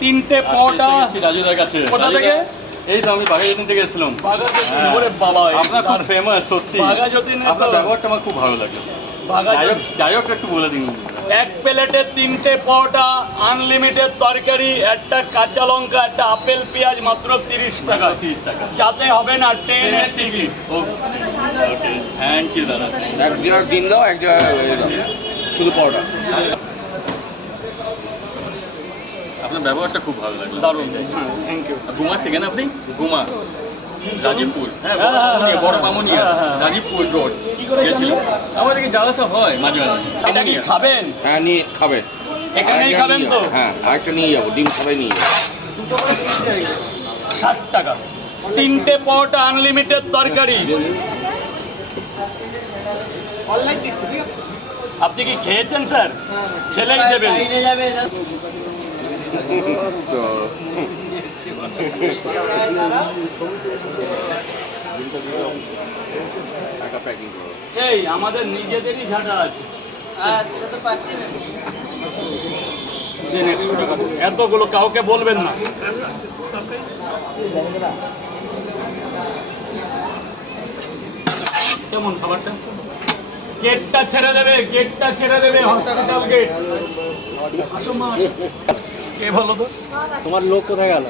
তিনটে পরোটা রাজুদার কাছে। কোথা থেকে? এই তো আমি বাঘাযতীন থেকে এসেছিলাম। বাঘাযতীন, ওরে বাবা, আপনার খুব ফেমাস সত্যি। বাঘাযতীনে আপনার ব্যবহারটা আমার খুব ভালো লাগে। ডায়লগটা একটু বলে দিন। এক প্লেটে তিনটে পরোটা, আনলিমিটেড তরকারি, একটা কাঁচা লঙ্কা, একটা আপেল পেঁয়াজ, মাত্র 30 টাকা। 30 টাকা। যাতে হবে না ট্রেনের টিকিট। ওকে, থ্যাংক ইউ দাদা। এক জায়গায় দিন দাও, এক জায়গায় শুধু পরোটা। আপনার ব্যবহারটা খুব ভালো লাগলো। দারুণ, হ্যাঁ, থ্যাংক ইউ। গুমা থেকে না আপনি? গুমা, রাজীবপুর। হ্যাঁ, বড় পামনিয়া, রাজীবপুর রোড। কি করে গেছিলাম? আমাদেরকে যাওয়া সব হয় মাঝে মাঝে। এটা কি খাবেন? হ্যাঁ, নিয়ে খাবে। এখানেই আরেকটা খাবেন নিয়ে তো? যাবো। হ্যাঁ, আরেকটা নিয়ে যাবো, ডিম সবাই নিয়ে যাবো। 60 টাকা। তিনটে পরোটা, আনলিমিটেড তরকারি। আপনি কি খেয়েছেন স্যার? খেলেই দেবেন। তো একটা প্যাকিং করো। এই আমাদের নিজেদেরই ঝাঁটা আছে। দেন 100 টাকা। এতগুলো কাউকে বলবেন না। কেমন খাবারটা? গেটটা ছেড়ে দেবে, গেটটা ছেড়ে দেবে, হসপিটাল গেট। আসো মা, আসো। কে বলো তো? তোমার লোক কোথায় গেল?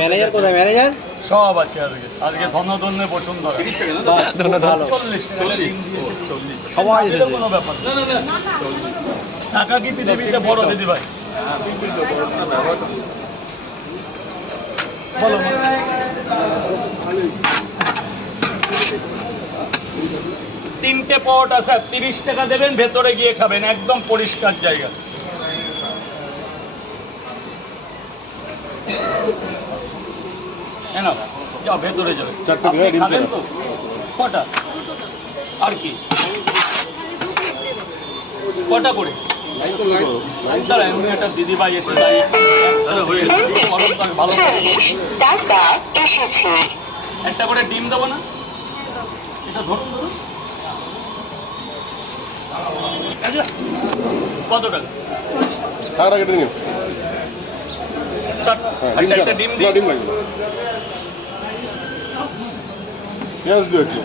ম্যানেজার কোথায়? ম্যানেজার সব আছে আজকে। আজকে ধন্য বসুন্ধরা। 40 সবাই এটা কোনো ব্যাপার না। টাকা কি পৃথিবীতে বড় দিদি ভাই? বলো মা। তিনটে পরোটা স্যার, 30 টাকা দেবেন, ভেতরে গিয়ে খাবেন, একদম পরিষ্কার জায়গা। হ্যাঁ, যাও ভেতরে যাবে। আপনি খাবেন তো? কটা? আর কি কটা করে? দাঁড়া, এমনি একটা দিদিভাই এসে ভালো একটা করে ডিম দেবো না? এটা ধরুন ধরুন। কত টাকা? টাকাটা কেটে নিও। আচ্ছা, একটা ডিম দিই। ডিম লাগবে। পেঁয়াজ দিও একটু।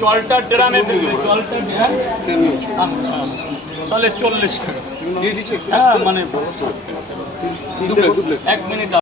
জলটা ড্রামে ফেলবে, জলটা তাহলে 40 টাকা। হ্যাঁ, মানে 1 মিনিট।